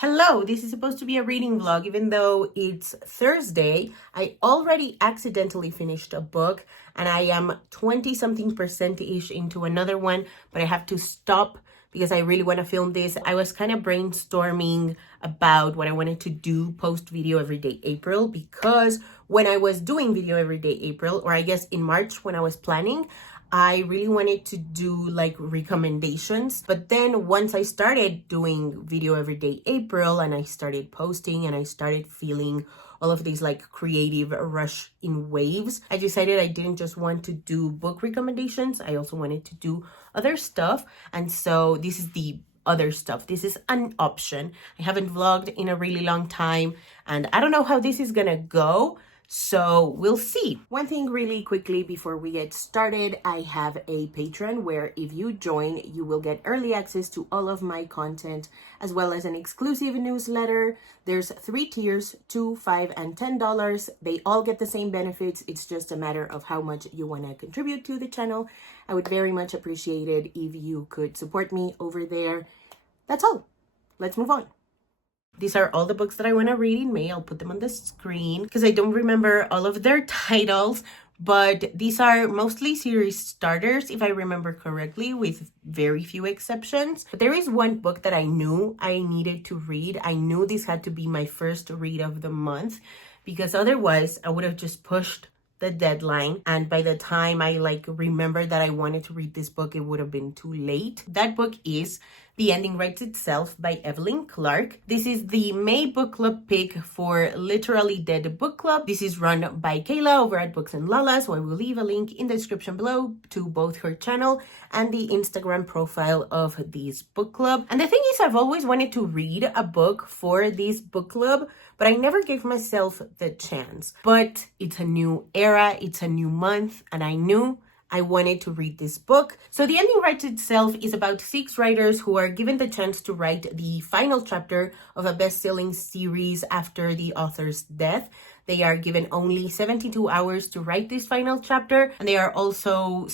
Hello, this is supposed to be a reading vlog, even though it's Thursday. I already accidentally finished a book and I am 20 something percent-ish into another one, but I have to stop because I really want to film this. I was kind of brainstorming about what I wanted to do post Video Everyday April, because when I was doing Video Everyday April, or I guess in March when I was planning, I really wanted to do like recommendations. But then once I started doing Video Everyday April and I started posting and I started feeling all of these like creative rush in waves, I decided I didn't just want to do book recommendations. I also wanted to do other stuff. And so this is the other stuff. This is an option. I haven't vlogged in a really long time and I don't know how this is gonna go. So we'll see. One thing really quickly before we get started, I have a Patreon where if you join, you will get early access to all of my content, as well as an exclusive newsletter. There's 3 tiers, $2, $5, and $10. They all get the same benefits. It's just a matter of how much you want to contribute to the channel. I would very much appreciate it if you could support me over there. That's all. Let's move on. These are all the books that I want to read in May. I'll put them on the screen because I don't remember all of their titles, but these are mostly series starters, if I remember correctly, with very few exceptions. But there is one book that I knew I needed to read. I knew this had to be my first read of the month, because otherwise I would have just pushed the deadline, and by the time I remembered that I wanted to read this book, it would have been too late. That book is The Ending Writes Itself by Evelyn Clark. This is the May book club pick for Literally Dead Book Club. This is run by Kayla over at Books and Lala, so I will leave a link in the description below to both her channel and the Instagram profile of this book club. And the thing is, I've always wanted to read a book for this book club, but I never gave myself the chance. But it's a new era, it's a new month, and I knew I wanted to read this book. So The Ending Writes Itself is about 6 writers who are given the chance to write the final chapter of a best-selling series after the author's death. They are given only 72 hours to write this final chapter, and they are also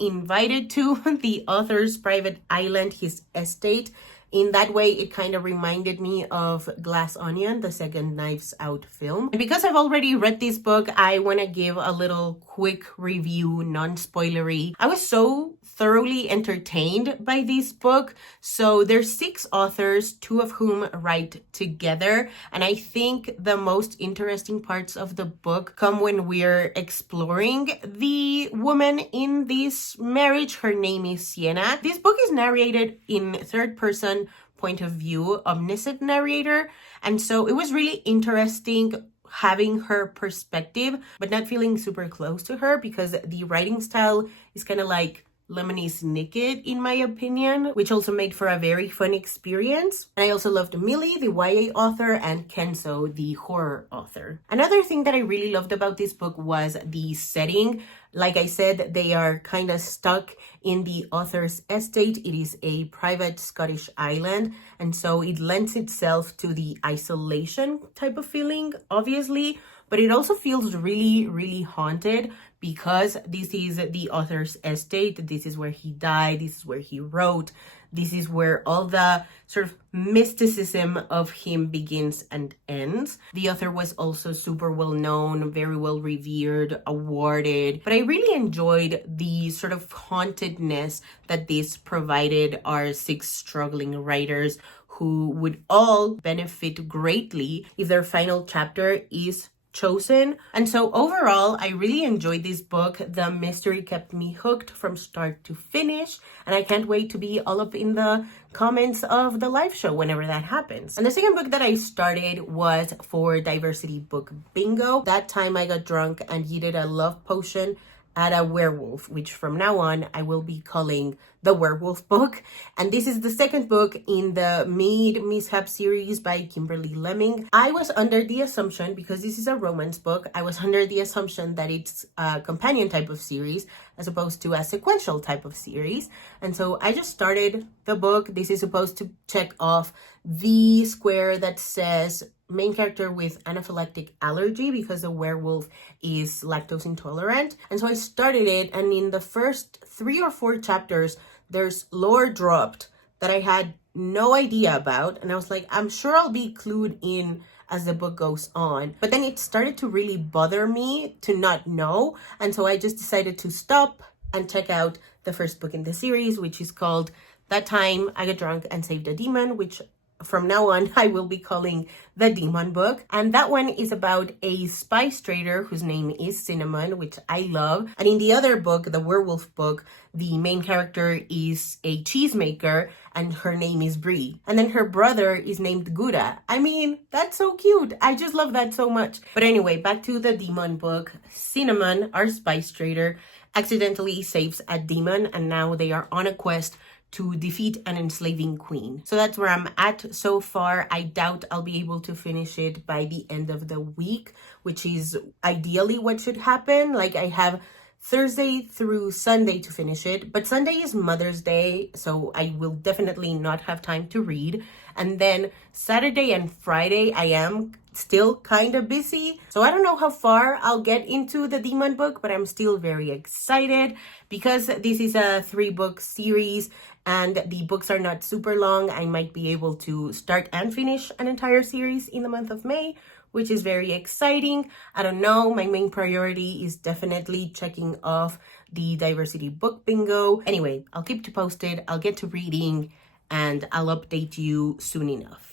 invited to the author's private island, his estate. In that way, it kind of reminded me of Glass Onion, the second Knives Out film. And because I've already read this book, I want to give a little quick review, non-spoilery. I was so thoroughly entertained by this book. So there's 6 authors, 2 of whom write together. And I think the most interesting parts of the book come when we're exploring the woman in this marriage. Her name is Sienna. This book is narrated in third person point of view, omniscient narrator. And so it was really interesting having her perspective, but not feeling super close to her, because the writing style is kind of like Lemony Snicket, in my opinion, which also made for a very fun experience. And I also loved Millie, the YA author, and Kenzo, the horror author. Another thing that I really loved about this book was the setting. Like I said, they are kind of stuck in the author's estate. It is a private Scottish island, and so it lends itself to the isolation type of feeling, obviously, but it also feels really, really haunted, because this is the author's estate. This is where he died. This is where he wrote. This is where all the sort of mysticism of him begins and ends. The author was also super well known, very well revered, awarded, but I really enjoyed the sort of hauntedness that this provided our 6 struggling writers, who would all benefit greatly if their final chapter is chosen. And so overall, I really enjoyed this book. The mystery kept me hooked from start to finish, and I can't wait to be all up in the comments of the live show whenever that happens. And the second book that I started was for Diversity Book Bingo. That time I got drunk and yeeted a love potion at a werewolf, which from now on I will be calling the werewolf book. And this is the second book in the Mead Mishap series by Kimberly Lemming. I was under the assumption, because this is a romance book, I was under the assumption that it's a companion type of series as opposed to a sequential type of series. And so I just started the book. This is supposed to check off the square that says main character with anaphylactic allergy, because the werewolf is lactose intolerant. And so I started it, and in the first 3 or 4 chapters, there's lore dropped that I had no idea about. And I was like, I'm sure I'll be clued in as the book goes on. But then it started to really bother me to not know. And so I just decided to stop and check out the first book in the series, which is called That Time I Got Drunk and Saved a Demon, which from now on I will be calling the Demon book. And that one is about a spice trader whose name is Cinnamon, which I love. And in the other book, the werewolf book, the main character is a cheesemaker and her name is Brie. And then her brother is named Gouda. I mean, that's so cute. I just love that so much. But anyway, back to the Demon book. Cinnamon, our spice trader, accidentally saves a demon, and now they are on a quest to defeat an enslaving queen. So that's where I'm at so far. I doubt I'll be able to finish it by the end of the week, which is ideally what should happen. Like, I have Thursday through Sunday to finish it, but Sunday is Mother's Day, so I will definitely not have time to read. And then Saturday and Friday, I am still kind of busy. So I don't know how far I'll get into the Demon book, but I'm still very excited because this is a 3-book series and the books are not super long. I might be able to start and finish an entire series in the month of May, which is very exciting. I don't know. My main priority is definitely checking off the diversity book bingo. Anyway, I'll keep you posted. I'll get to reading and I'll update you soon enough.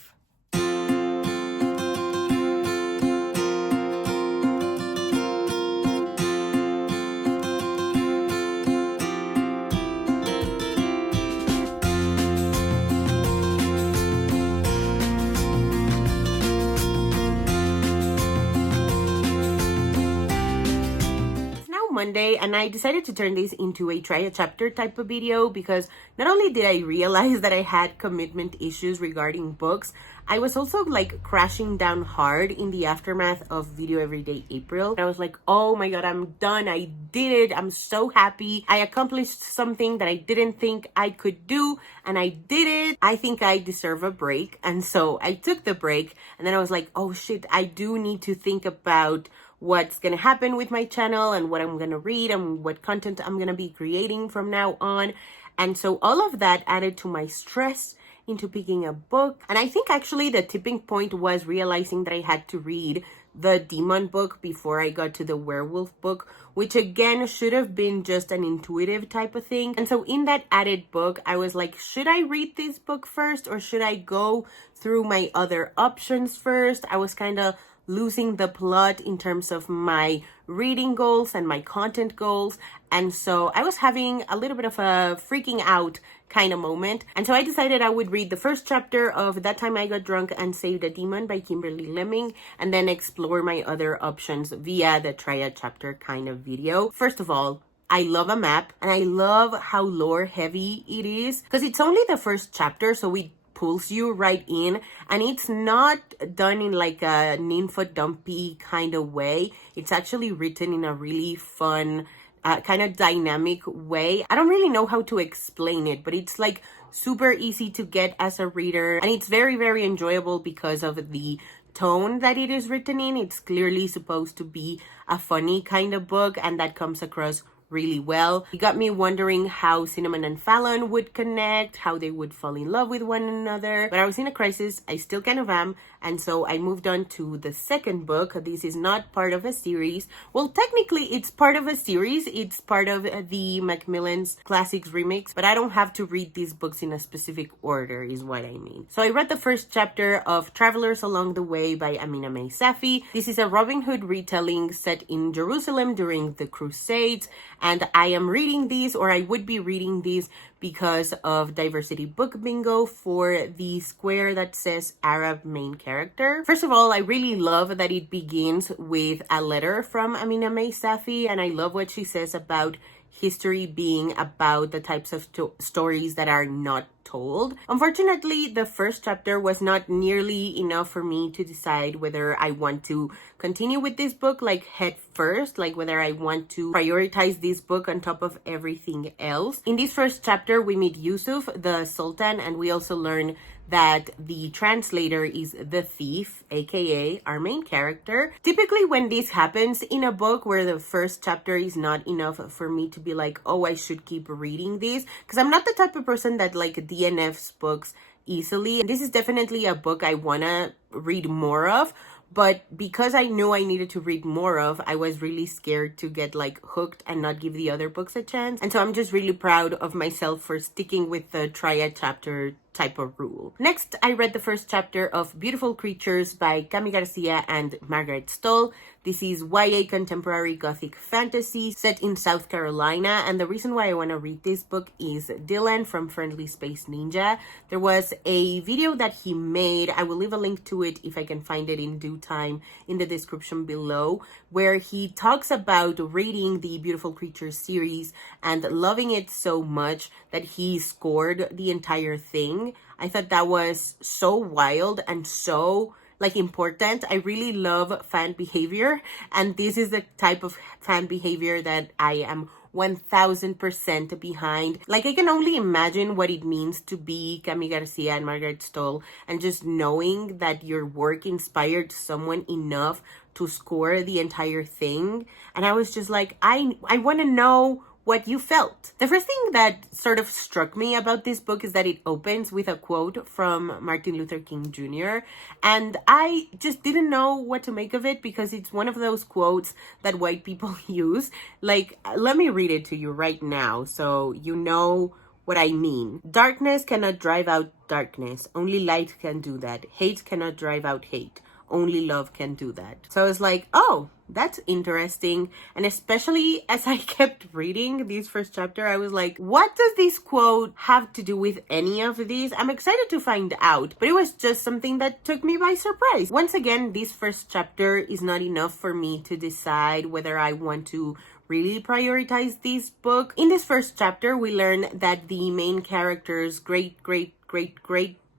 Monday, and I decided to turn this into a try a chapter type of video because not only did I realize that I had commitment issues regarding books, I was also like crashing down hard in the aftermath of Video Everyday April. I was like, oh my god, I'm done. I did it. I'm so happy. I accomplished something that I didn't think I could do, and I did it. I think I deserve a break. And so I took the break, and then I was like, oh shit, I do need to think about what's going to happen with my channel and what I'm going to read and what content I'm going to be creating from now on. And so all of that added to my stress into picking a book. And I think actually the tipping point was realizing that I had to read the Demon book before I got to the werewolf book, which again should have been just an intuitive type of thing. And so in that added book, I was like, should I read this book first or should I go through my other options first? I was kind of losing the plot in terms of my reading goals and my content goals. And so I was having a little bit of a freaking out kind of moment. And so I decided I would read the first chapter of That Time I Got Drunk and Saved a Demon by Kimberly Lemming, and then explore my other options via the try a chapter kind of video. First of all, I love a map and I love how lore heavy it is because it's only the first chapter, so we pulls you right in, and it's not done in like a nympho dumpy kind of way. It's actually written in a really fun kind of dynamic way. I don't really know how to explain it, but it's like super easy to get as a reader, and it's very, very enjoyable because of the tone that it is written in. It's clearly supposed to be a funny kind of book, and that comes across really well. It got me wondering how Cinnamon and Fallon would connect, how they would fall in love with one another. But I was in a crisis. I still kind of am. And so I moved on to the second book. This is not part of a series. Well, technically it's part of a series. It's part of the Macmillan's Classics remix, but I don't have to read these books in a specific order is what I mean. So I read the first chapter of Travelers Along the Way by Amina May Safi. This is a Robin Hood retelling set in Jerusalem during the Crusades. And I am reading these, or I would be reading these, because of diversity book bingo for the square that says Arab main character. First of all, I really love that it begins with a letter from Amina May Safi, and I love what she says about history being about the types of stories that are not told. Unfortunately, the first chapter was not nearly enough for me to decide whether I want to continue with this book like head first, like whether I want to prioritize this book on top of everything else. In this first chapter, we meet Yusuf, the Sultan, and we also learn that the translator is the thief, aka our main character. Typically when this happens in a book where the first chapter is not enough for me to be like, oh, I should keep reading this, because I'm not the type of person that like DNFs books easily. This is definitely a book I want to read more of. But because I knew I needed to read more of, I was really scared to get like hooked and not give the other books a chance. And so I'm just really proud of myself for sticking with the try a chapter type of rule. Next, I read the first chapter of Beautiful Creatures by Cami Garcia and Margaret Stoll. This is YA contemporary gothic fantasy set in South Carolina. And the reason why I want to read this book is Dylan from Friendly Space Ninja. There was a video that he made. I will leave a link to it if I can find it in due time in the description below, where he talks about reading the Beautiful Creatures series and loving it so much that he scored the entire thing. I thought that was so wild and so like important. I really love fan behavior, and this is the type of fan behavior that I am 1000% behind. Like, I can only imagine what it means to be Cami Garcia and Margaret Stoll, and just knowing that your work inspired someone enough to score the entire thing. And I was just like, I want to know what you felt. The first thing that sort of struck me about this book is that it opens with a quote from Martin Luther King Jr. And I just didn't know what to make of it, because it's one of those quotes that white people use. Like, let me read it to you right now so you know what I mean. Darkness cannot drive out darkness. Only light can do that. Hate cannot drive out hate. Only love can do that. So I was like, oh, that's interesting. And especially as I kept reading this first chapter, I was like, what does this quote have to do with any of these? I'm excited to find out, but it was just something that took me by surprise. Once again, this first chapter is not enough for me to decide whether I want to really prioritize this book. In this first chapter, we learn that the main character's great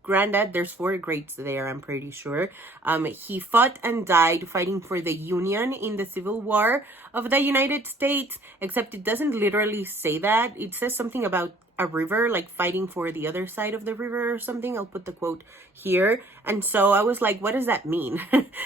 granddad, there's 4 greats there, I'm pretty sure, he fought and died fighting for the Union in the Civil War of the United States, except it doesn't literally say that. It says something about a river, like fighting for the other side of the river or something. I'll put the quote here. And so I was like, what does that mean?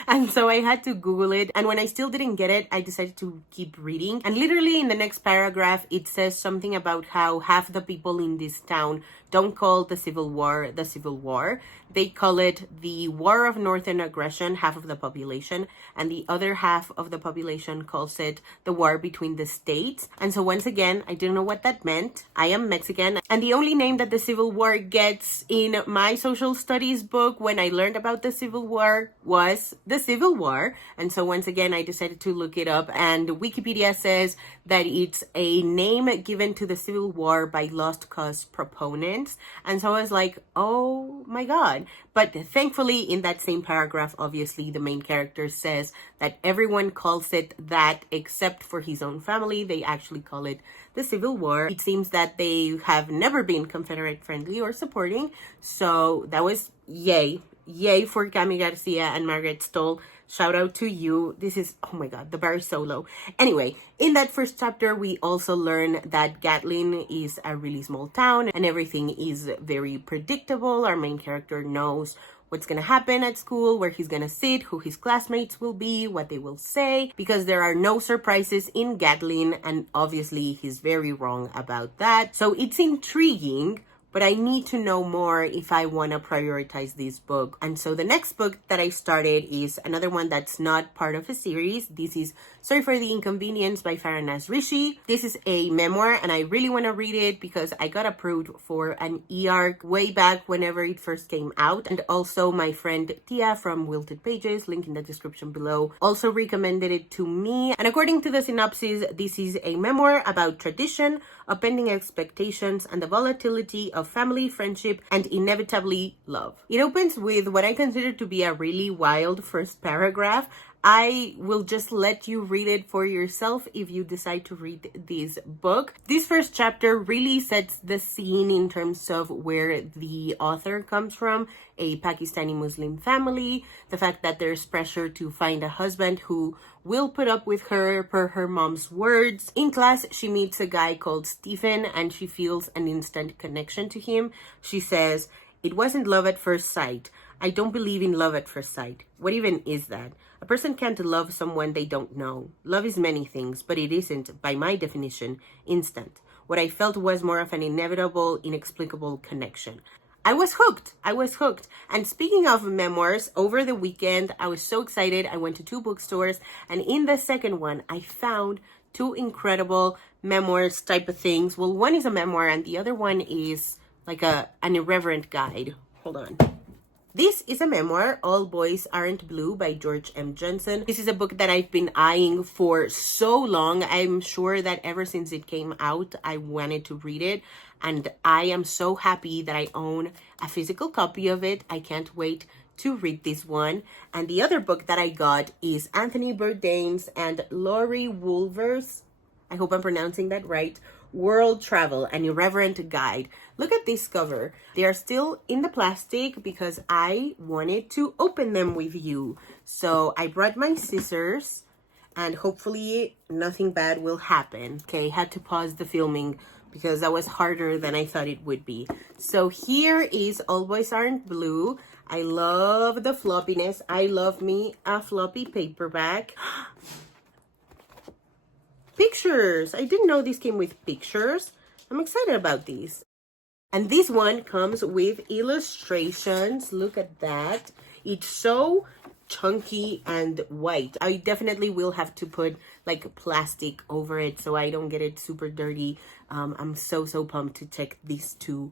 And so I had to Google it. And when I still didn't get it, I decided to keep reading. And literally in the next paragraph, it says something about how half the people in this town don't call the Civil War the Civil War. They call it the War of Northern Aggression, half of the population, and the other half of the population calls it the war between the states. And so once again, I didn't know what that meant. I am Mexican, and the only name that the Civil War gets in my social studies book when I learned about the Civil War was the Civil War. And so once again, I decided to look it up, and Wikipedia says that it's a name given to the Civil War by lost cause proponents. And so I was like, oh my God. But thankfully, in that same paragraph, obviously, the main character says that everyone calls it that except for his own family. They actually call it the Civil War. It seems that they have never been Confederate friendly or supporting. So that was yay. Yay for Cami Garcia and Margaret Stoll. Shout out to you. This is, oh my God, the bar is so low. Anyway, in that first chapter, we also learn that Gatlin is a really small town and everything is very predictable. Our main character knows what's going to happen at school, where he's going to sit, who his classmates will be, what they will say, because there are no surprises in Gatlin, and obviously he's very wrong about that. So it's intriguing, but I need to know more if I want to prioritize this book. And so the next book that I started is another one that's not part of a series. This is Sorry for the Inconvenience by Farnaz Rishi. This is a memoir, and I really want to read it because I got approved for an e-arc way back whenever it first came out. And also my friend Tia from Wilted Pages, link in the description below, also recommended it to me. And according to the synopsis, this is a memoir about tradition, upending expectations, and the volatility of family, friendship, and inevitably love. It opens with what I consider to be a really wild first paragraph. I will just let you read it for yourself if you decide to read this book. This first chapter really sets the scene in terms of where the author comes from, a Pakistani Muslim family, the fact that there's pressure to find a husband who will put up with her per her mom's words. In class, she meets a guy called Stephen and she feels an instant connection to him. She says, "It wasn't love at first sight. I don't believe in love at first sight. What even is that? A person can't love someone they don't know. Love is many things, but it isn't, by my definition, instant. What I felt was more of an inevitable, inexplicable connection. I was hooked. I was hooked. And speaking of memoirs, over the weekend, I was so excited. I went to 2 bookstores, and in the second one, I found 2 incredible memoirs type of things. Well, one is a memoir, and the other one is like an irreverent guide. Hold on. This is a memoir, All Boys Aren't Blue by George M. Johnson. This is a book that I've been eyeing for so long. I'm sure that ever since it came out, I wanted to read it. And I am so happy that I own a physical copy of it. I can't wait to read this one. And the other book that I got is Anthony Bourdain's and Laurie Wolver's, I hope I'm pronouncing that right, World Travel, an Irreverent Guide. Look at this cover. They are still in the plastic because I wanted to open them with you. So I brought my scissors and hopefully nothing bad will happen. Okay, had to pause the filming because that was harder than I thought it would be. So here is All Boys Aren't Blue. I love the floppiness. I love me a floppy paperback. Pictures. I didn't know this came with pictures. I'm excited about these. And this one comes with illustrations. Look at that. It's so chunky and white. I definitely will have to put like plastic over it so I don't get it super dirty. I'm so pumped to check these 2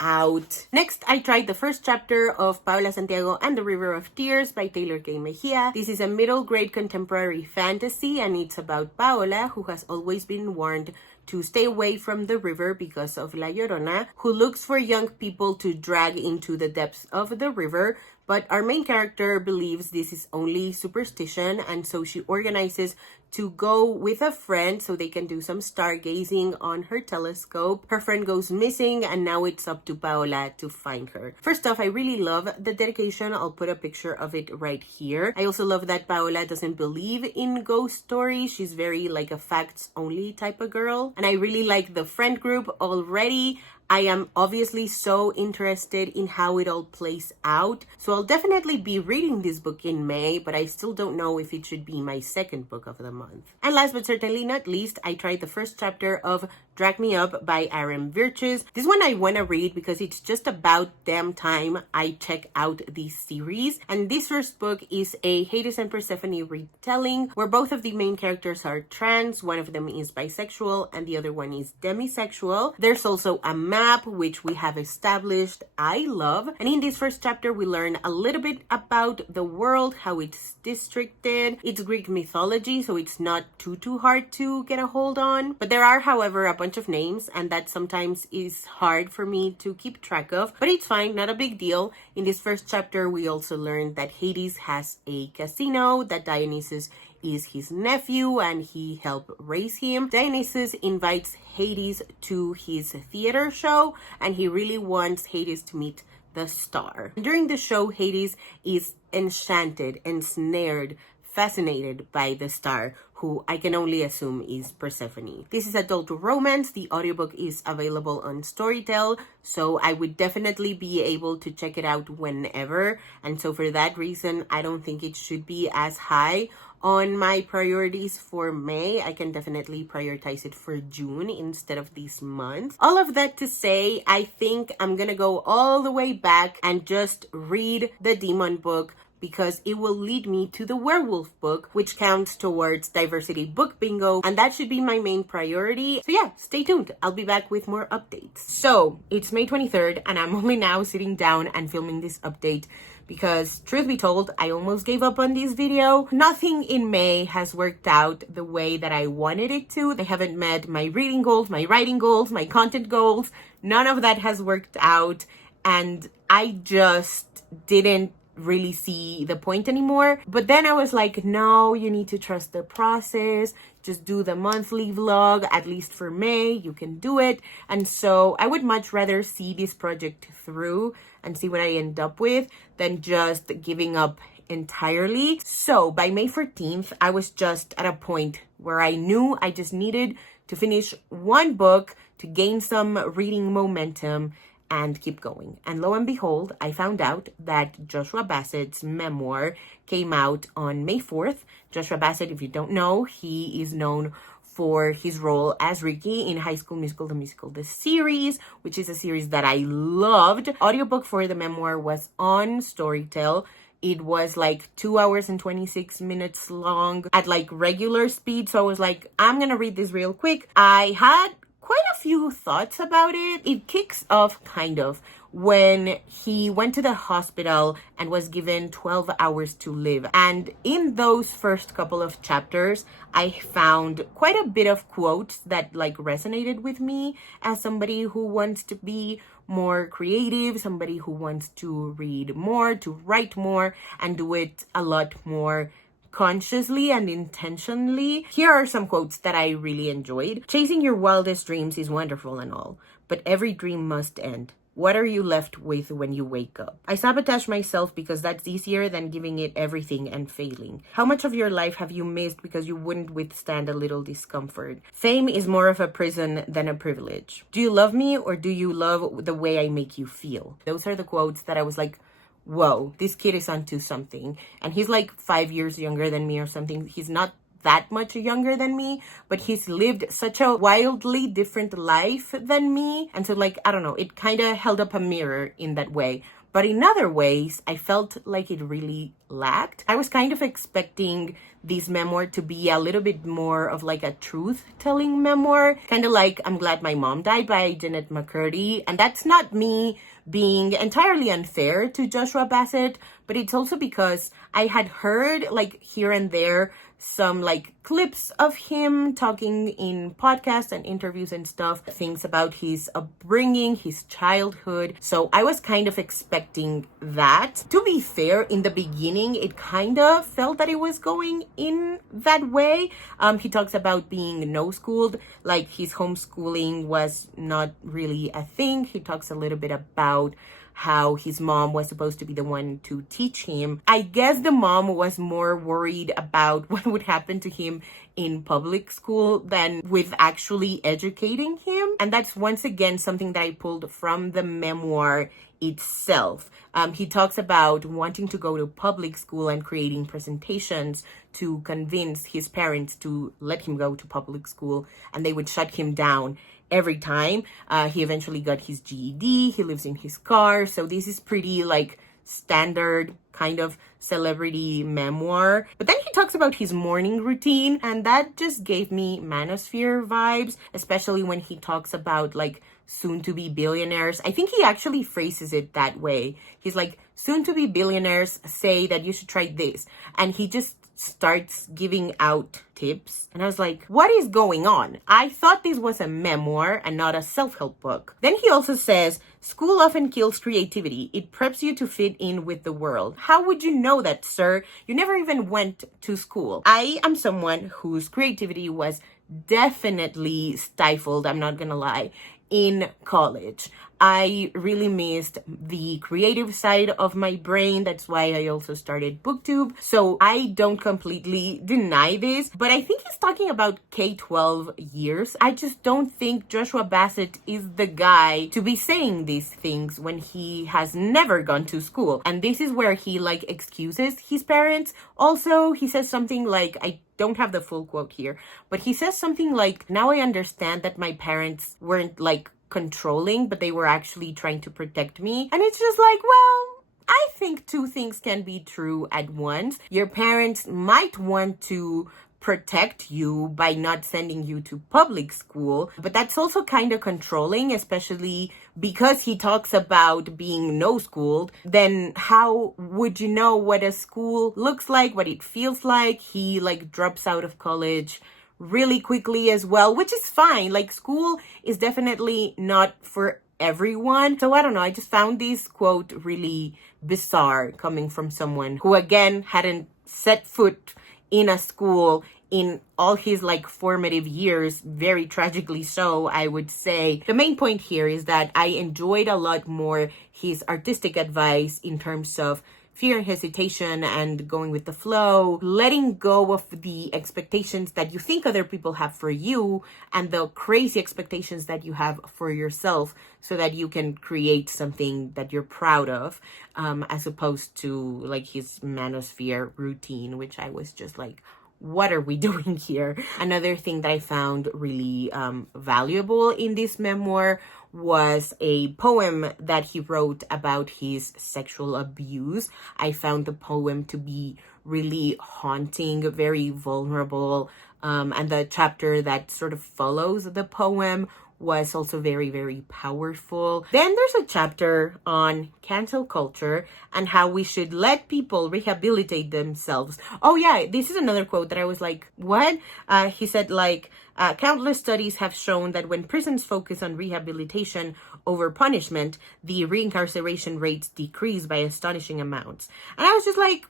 out. Next, I tried the first chapter of Paula Santiago and the River of Tears by Taylor K. Mejia. This is a middle grade contemporary fantasy, and it's about Paola, who has always been warned to stay away from the river because of La Llorona, who looks for young people to drag into the depths of the river. But our main character believes this is only superstition, and so she organizes to go with a friend so they can do some stargazing on her telescope. Her friend goes missing, and now it's up to Paola to find her. First off, I really love the dedication. I'll put a picture of it right here. I also love that Paola doesn't believe in ghost stories. She's very like a facts only type of girl. And I really like the friend group already. I am obviously so interested in how it all plays out. So I'll definitely be reading this book in May, but I still don't know if it should be my second book of the month. And last but certainly not least, I tried the first chapter of Drag Me Up by Aram Virtues. This one I want to read because it's just about damn time I check out this series. And this first book is a Hades and Persephone retelling where both of the main characters are trans. One of them is bisexual and the other one is demisexual. There's also a map which we have established I love. And in this first chapter, we learn a little bit about the world, how it's districted. It's Greek mythology, so it's not too hard to get a hold on. But there are, however, a bunch of names, and that sometimes is hard for me to keep track of, but it's fine, not a big deal. In this first chapter, we also learned that Hades has a casino, that Dionysus is his nephew and he helped raise him. Dionysus invites Hades to his theater show, and he really wants Hades to meet the star. During the show, Hades is enchanted, ensnared, fascinated by the star, who I can only assume is Persephone. This is adult romance. The audiobook is available on Storytel, so I would definitely be able to check it out whenever. And so for that reason, I don't think it should be as high on my priorities for May. I can definitely prioritize it for June instead of this month. All of that to say, I think I'm gonna go all the way back and just read the demon book, because it will lead me to the werewolf book, which counts towards diversity book bingo, and that should be my main priority. So yeah, stay tuned. I'll be back with more updates. So it's May 23rd, and I'm only now sitting down and filming this update because, truth be told, I almost gave up on this video. Nothing in May has worked out the way that I wanted it to. I haven't met my reading goals, my writing goals, my content goals. None of that has worked out, and I just didn't really see the point anymore. But then I was like, no, you need to trust the process. Just do the monthly vlog, at least for May. You can do it. And so I would much rather see this project through and see what I end up with than just giving up entirely. So by May 14th, I was just at a point where I knew I just needed to finish one book to gain some reading momentum and keep going. And lo and behold, I found out that Joshua Bassett's memoir came out on May 4th. Joshua Bassett, if you don't know, he is known for his role as Ricky in High School Musical, the musical, the series, which is a series that I loved. Audiobook for the memoir was on Storytel. It was like 2 hours and 26 minutes long at like regular speed. So I was like, I'm gonna read this real quick. I had quite a few thoughts about it. It kicks off kind of when he went to the hospital and was given 12 hours to live. And in those first couple of chapters, I found quite a bit of quotes that like resonated with me as somebody who wants to be more creative, somebody who wants to read more, to write more, and do it a lot more consciously and intentionally. Here are some quotes that I really enjoyed. Chasing your wildest dreams is wonderful and all, but every dream must end. What are you left with when you wake up? I sabotage myself because that's easier than giving it everything and failing. How much of your life have you missed because you wouldn't withstand a little discomfort? Fame is more of a prison than a privilege. Do you love me or do you love the way I make you feel? Those are the quotes that I was like, whoa, this kid is onto something. And he's like 5 years younger than me or something. He's not that much younger than me, but he's lived such a wildly different life than me. And so like, I don't know, it kind of held up a mirror in that way. But in other ways, I felt like it really lacked. I was kind of expecting this memoir to be a little bit more of like a truth-telling memoir, kind of like I'm Glad My Mom Died by Jeanette McCurdy. And that's not me being entirely unfair to Joshua Bassett, but it's also because I had heard like here and there some like clips of him talking in podcasts and interviews and stuff, things about his upbringing, his childhood. So I was kind of expecting that. To be fair, in the beginning, it kind of felt that it was going in that way. He talks about being no-schooled, like his homeschooling was not really a thing. He talks a little bit about how his mom was supposed to be the one to teach him. I guess the mom was more worried about what would happen to him in public school than with actually educating him. And that's once again something that I pulled from the memoir itself. He talks about wanting to go to public school and creating presentations to convince his parents to let him go to public school, and they would shut him down every time. He eventually got his GED. He lives in his car. So this is pretty like standard kind of celebrity memoir. But then he talks about his morning routine, and that just gave me Manosphere vibes, especially when he talks about like soon to be billionaires. I think he actually phrases it that way. He's like, soon to be billionaires say that you should try this. And he just starts giving out tips. And I was like, what is going on? I thought this was a memoir and not a self-help book. Then he also says, school often kills creativity. It preps you to fit in with the world. How would you know that, sir? You never even went to school. I am someone whose creativity was definitely stifled, I'm not gonna lie, in college. I really missed the creative side of my brain. That's why I also started BookTube. So I don't completely deny this, but I think he's talking about K-12 years. I just don't think Joshua Bassett is the guy to be saying these things when he has never gone to school. And this is where he like excuses his parents. Also, he says something like, I don't have the full quote here, but he says something like, now I understand that my parents weren't like controlling, but they were actually trying to protect me. And it's just like, well, I think two things can be true at once. Your parents might want to protect you by not sending you to public school, but that's also kind of controlling, especially because he talks about being no-schooled. Then how would you know what a school looks like, what it feels like? He like drops out of college really quickly as well, which is fine. Like, school is definitely not for everyone. So I don't know, I just found this quote really bizarre coming from someone who again hadn't set foot in a school in all his like formative years, very tragically so, I would say. The main point here is that I enjoyed a lot more his artistic advice in terms of fear and hesitation and going with the flow, letting go of the expectations that you think other people have for you and the crazy expectations that you have for yourself, so that you can create something that you're proud of, as opposed to like his Manosphere routine, which I was just like, what are we doing here? Another thing that I found really valuable in this memoir was a poem that he wrote about his sexual abuse. I found the poem to be really haunting, very vulnerable. And the chapter that sort of follows the poem was also very, very powerful. Then there's a chapter on cancel culture and how we should let people rehabilitate themselves. Oh yeah, this is another quote that I was like, what? He said like, countless studies have shown that when prisons focus on rehabilitation over punishment, the reincarceration rates decrease by astonishing amounts. And I was just like,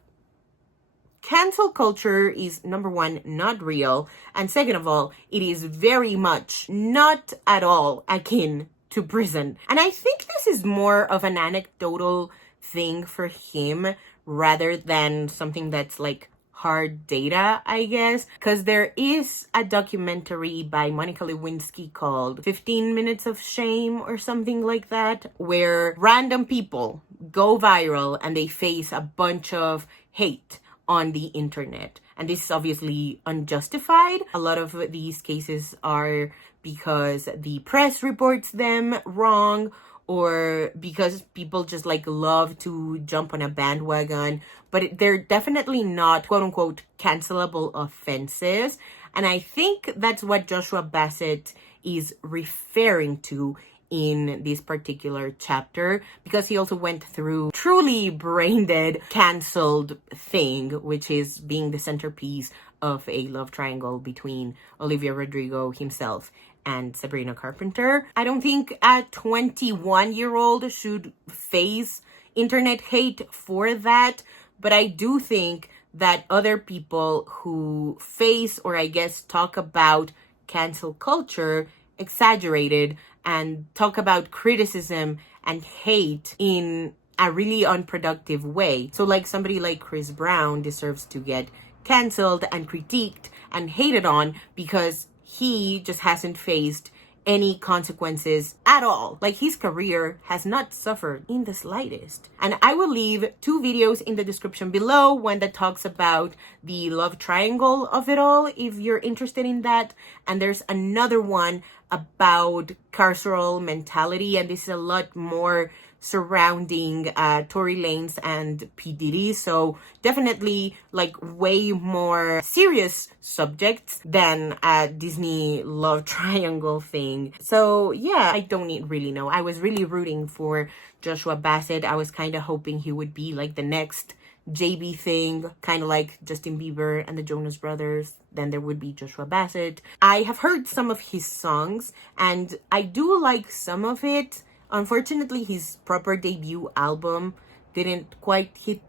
cancel culture is, number one, not real. And second of all, it is very much not at all akin to prison. And I think this is more of an anecdotal thing for him rather than something that's like hard data, I guess. Because there is a documentary by Monica Lewinsky called 15 Minutes of Shame or something like that, where random people go viral and they face a bunch of hate on the internet. And this is obviously unjustified. A lot of these cases are because the press reports them wrong or because people just like love to jump on a bandwagon. But they're definitely not quote unquote cancelable offenses. And I think that's what Joshua Bassett is referring to in this particular chapter, because he also went through truly brain dead canceled thing, which is being the centerpiece of a love triangle between Olivia Rodrigo himself and Sabrina Carpenter. I don't think a 21-year-old should face internet hate for that, but I do think that other people who face, or I guess talk about cancel culture, exaggerated and talk about criticism and hate in a really unproductive way. So like somebody like Chris Brown deserves to get canceled and critiqued and hated on because he just hasn't faced any consequences at all. Like his career has not suffered in the slightest. And I will leave 2 videos in the description below, one that talks about the love triangle of it all if you're interested in that, and there's another one about carceral mentality, and this is a lot more surrounding Tory Lanez and P. Diddy, so definitely like way more serious subjects than a Disney love triangle thing. So yeah, I don't really know. I was really rooting for Joshua Bassett. I was kind of hoping he would be like the next JB thing, kind of like Justin Bieber and the Jonas Brothers. Then there would be Joshua Bassett. I have heard some of his songs and I do like some of it. Unfortunately, his proper debut album didn't quite hit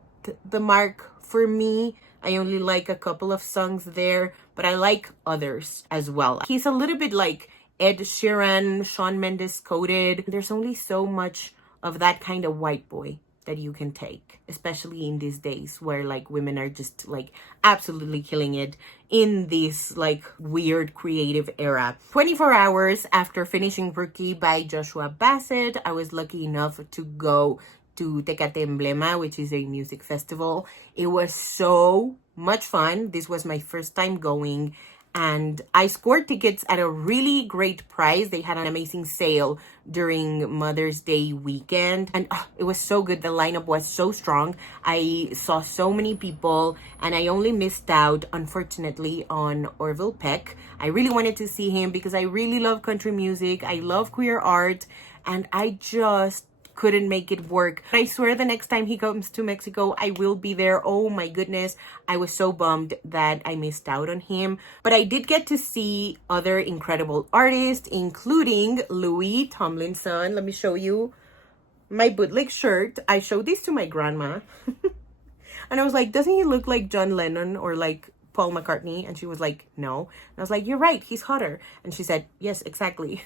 the mark for me. I only like a couple of songs there, but I like others as well. He's a little bit like Ed Sheeran, Shawn Mendes coded. There's only so much of that kind of white boy that you can take, especially in these days where like women are just like absolutely killing it in this like weird creative era. 24 hours after finishing Rookie by Joshua Bassett, I was lucky enough to go to Tecate Emblema, which is a music festival. It was so much fun. This was my first time going, and I scored tickets at a really great price. They had an amazing sale during Mother's Day weekend, and it was so good. The lineup was so strong. I saw so many people, and I only missed out, unfortunately, on Orville Peck. I really wanted to see him because I really love country music. I love queer art, and I just couldn't make it work. I swear the next time he comes to Mexico, I will be there. Oh my goodness. I was so bummed that I missed out on him. But I did get to see other incredible artists, including Louis Tomlinson. Let me show you my bootleg shirt. I showed this to my grandma. And I was like, doesn't he look like John Lennon or like Paul McCartney? And she was like, no. And I was like, you're right, he's hotter. And she said, yes, exactly.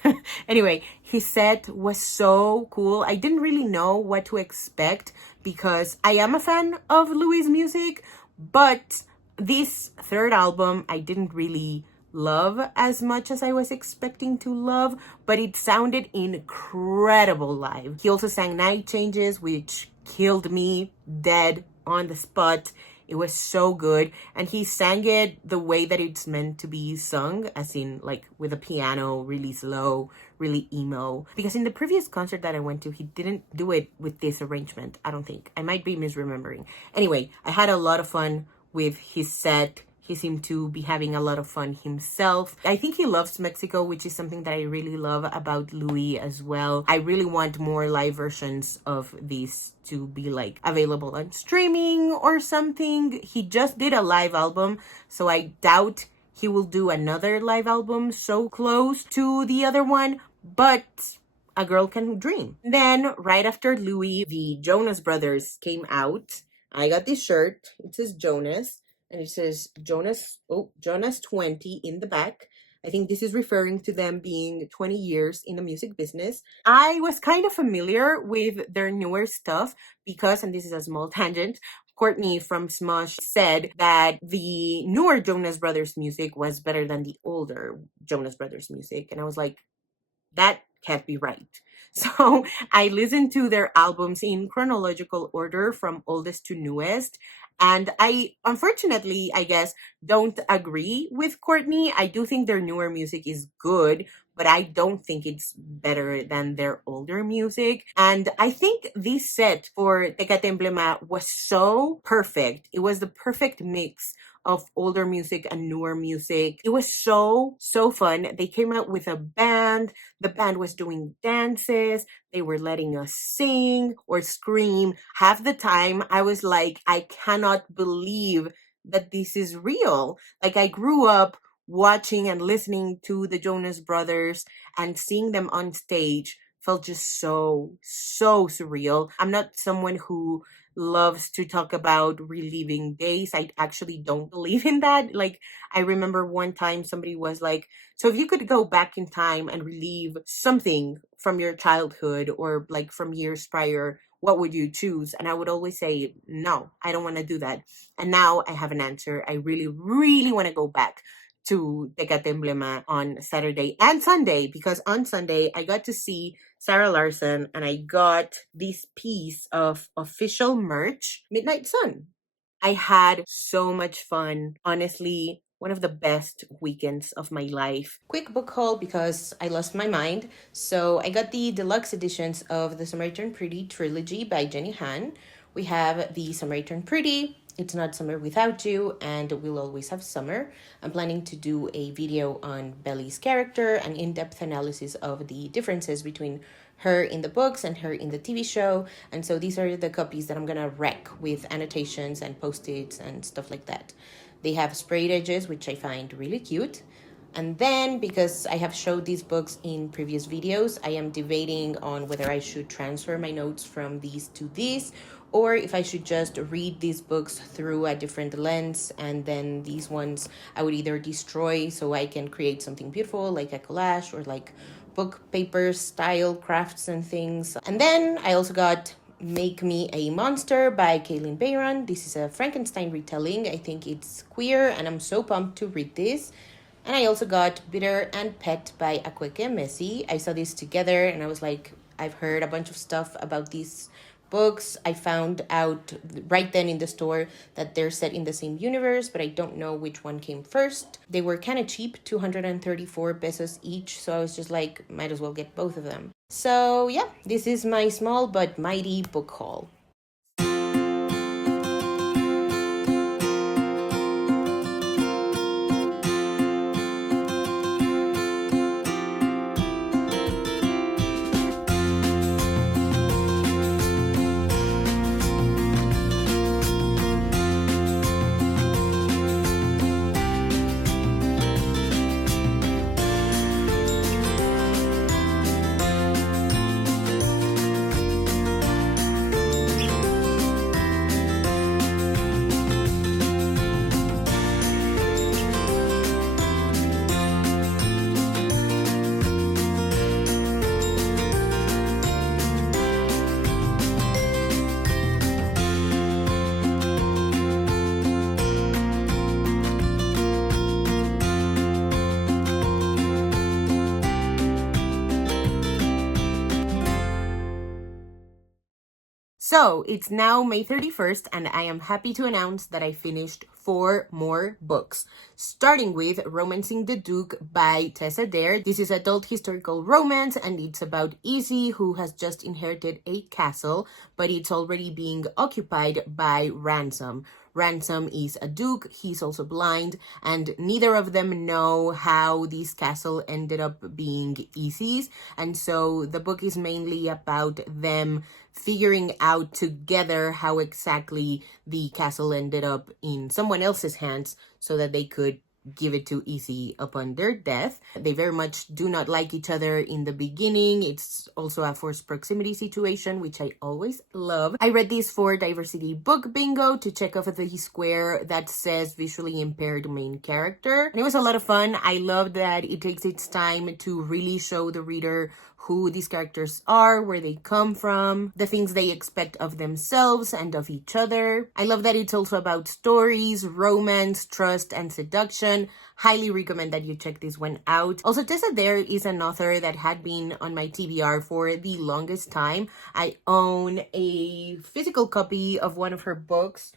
Anyway, his set was so cool. I didn't really know what to expect because I am a fan of Louis' music, but this third album I didn't really love as much as I was expecting to love, but it sounded incredible live. He also sang Night Changes, which killed me dead on the spot. It was so good. And he sang it the way that it's meant to be sung, as in like with a piano, really slow, really emo. Because in the previous concert that I went to, he didn't do it with this arrangement, I don't think. I might be misremembering. Anyway, I had a lot of fun with his set. He seemed to be having a lot of fun himself. I think he loves Mexico, which is something that I really love about Louis as well. I really want more live versions of these to be like available on streaming or something. He just did a live album, so I doubt he will do another live album so close to the other one, but a girl can dream. Then right after Louis, the Jonas Brothers came out. I got this shirt. It says Jonas. And it says Jonas 20 in the back. I think this is referring to them being 20 years in the music business. I was kind of familiar with their newer stuff because, and this is a small tangent, Courtney from Smosh said that the newer Jonas Brothers music was better than the older Jonas Brothers music. And I was like, that can't be right. So I listened to their albums in chronological order from oldest to newest. And I, unfortunately, I guess, don't agree with Courtney. I do think their newer music is good, but I don't think it's better than their older music. And I think this set for Tecate Emblema was so perfect. It was the perfect mix of older music and newer music. It was so fun. They came out with a band. The band was doing dances. They were letting us sing or scream. Half the time I was like, I cannot believe that this is real. Like, I grew up watching and listening to the Jonas Brothers, and seeing them on stage felt just so surreal. I'm not someone who loves to talk about reliving days. I actually don't believe in that. Like, I remember one time somebody was like, so if you could go back in time and relive something from your childhood or like from years prior, what would you choose? And I would always say, no, I don't want to do that. And now I have an answer. I really want to go back to Tecate Emblema on Saturday and Sunday, because on Sunday I got to see Sarah Larson and I got this piece of official merch, Midnight Sun. I had so much fun. Honestly, one of the best weekends of my life. Quick book haul because I lost my mind. So I got the deluxe editions of the Summer Turned Pretty trilogy by Jenny Han. We have the Summer Turned Pretty, It's Not Summer Without You, and We'll Always Have Summer. I'm planning to do a video on Belly's character, an in-depth analysis of the differences between her in the books and her in the TV show. And so these are the copies that I'm gonna wreck with annotations and post-its and stuff like that. They have sprayed edges, which I find really cute. And then, because I have showed these books in previous videos, I am debating on whether I should transfer my notes from these to these, or if I should just read these books through a different lens, and then these ones I would either destroy so I can create something beautiful like a collage or like book paper style crafts and things. And then I also got Make Me a Monster by Kaylin Bayron. This is a Frankenstein retelling. I think it's queer and I'm so pumped to read this. And I also got Bitter and Pet by Akweke Messi. I saw these together and I was like, I've heard a bunch of stuff about these books. I found out right then in the store that they're set in the same universe, but I don't know which one came first. They were kind of cheap, 234 pesos each, so I was just like, might as well get both of them. So yeah, this is my small but mighty book haul. So it's now May 31st, and I am happy to announce that I finished 4 more books, starting with Romancing the Duke by Tessa Dare. This is adult historical romance, and it's about Izzy, who has just inherited a castle, but it's already being occupied by Ransom. Ransom is a duke, he's also blind, and neither of them know how this castle ended up being Izzy's. And so the book is mainly about them figuring out together how exactly the castle ended up in someone else's hands so that they could give it to Izzy upon their death. They very much do not like each other in the beginning. It's also a forced proximity situation, which I always love. I read this for Diversity Book Bingo to check off the square that says visually impaired main character. And it was a lot of fun. I love that it takes its time to really show the reader who these characters are, where they come from, the things they expect of themselves and of each other. I love that it's also about stories, romance, trust, and seduction. Highly recommend that you check this one out. Also, Tessa Dare is an author that had been on my TBR for the longest time. I own a physical copy of one of her books.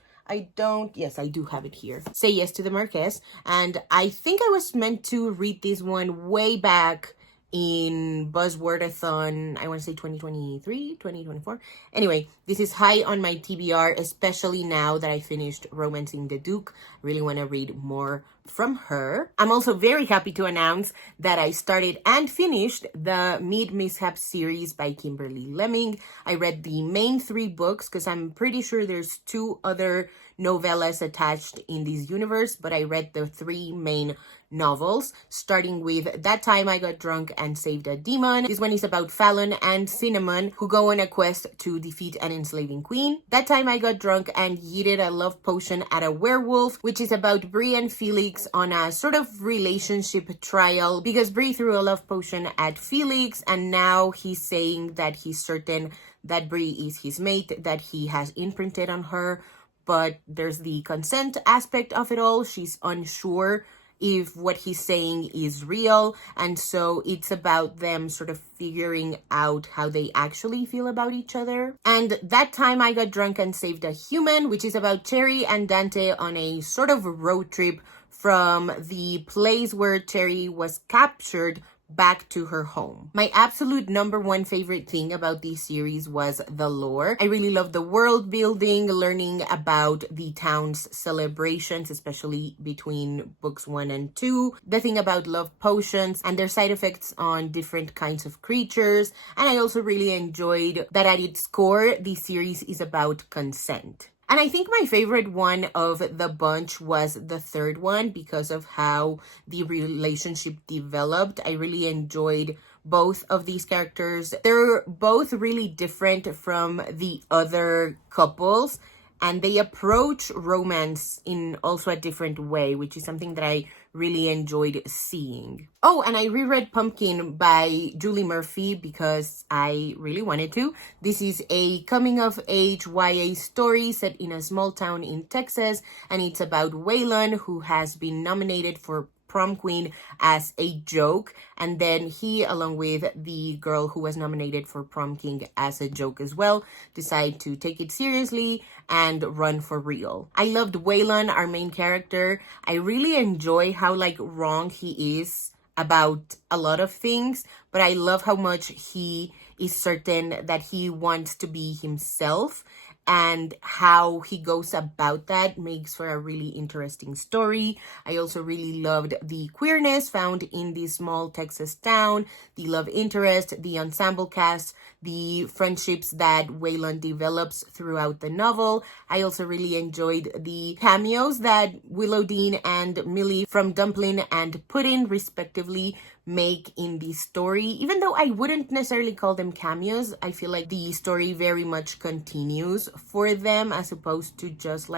Yes, I do have it here. Say Yes to the Marquess. And I think I was meant to read this one way back in Buzzwordathon, I want to say 2023, 2024. Anyway, this is high on my TBR, especially now that I finished Romancing the Duke. I really want to read more from her. I'm also very happy to announce that I started and finished the Mead Mishap series by Kimberly Lemming. I read the main 3 books because I'm pretty sure there's 2 other novellas attached in this universe, but I read the 3 main novels, starting with That Time I Got Drunk and Saved a Demon. This one is about Fallon and Cinnamon, who go on a quest to defeat an enslaving queen. That Time I Got Drunk and Yeeted a Love Potion at a Werewolf, which is about Bree and Felix on a sort of relationship trial, because Bree threw a love potion at Felix, and now he's saying that he's certain that Bree is his mate, that he has imprinted on her, but there's the consent aspect of it all. She's unsure if what he's saying is real, and so it's about them sort of figuring out how they actually feel about each other. And That Time I Got Drunk and Saved a Human, which is about Cherry and Dante on a sort of road trip from the place where Cherry was captured back to her home. My absolute number 1 favorite thing about this series was the lore. I really love the world building, learning about the town's celebrations, especially between books 1 and 2, the thing about love potions and their side effects on different kinds of creatures. And I also really enjoyed that at its core, the series is about consent. And I think my favorite one of the bunch was the 3rd one because of how the relationship developed. I really enjoyed both of these characters. They're both really different from the other couples, and they approach romance in also a different way, which is something that I really enjoyed seeing. Oh, and I reread Pumpkin by Julie Murphy because I really wanted to. This is a coming-of-age YA story set in a small town in Texas, and it's about Waylon, who has been nominated for prom queen as a joke, and then he, along with the girl who was nominated for prom king as a joke as well, decide to take it seriously and run for real. I loved Waylon, our main character. I really enjoy how wrong he is about a lot of things, but I love how much he is certain that he wants to be himself, and how he goes about that makes for a really interesting story. I also really loved the queerness found in this small Texas town, the love interest, the ensemble cast, the friendships that Waylon develops throughout the novel. I also really enjoyed the cameos that Willow Dean and Millie from Dumpling and Pudding respectively make in the story. Even though I wouldn't necessarily call them cameos, I feel like the story very much continues for them, as opposed to just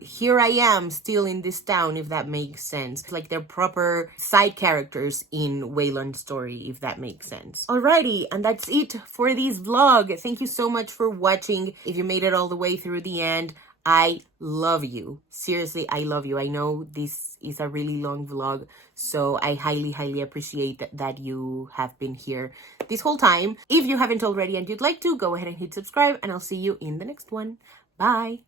here I am still in this town, if that makes sense. Like they're proper side characters in Waylon's story, if that makes sense. Alrighty, and that's it for this vlog. Thank you so much for watching. If you made it all the way through the end, I love you. Seriously, I love you. I know this is a really long vlog, so I highly, highly appreciate that you have been here this whole time. If you haven't already and you'd like to, go ahead and hit subscribe, and I'll see you in the next one. Bye.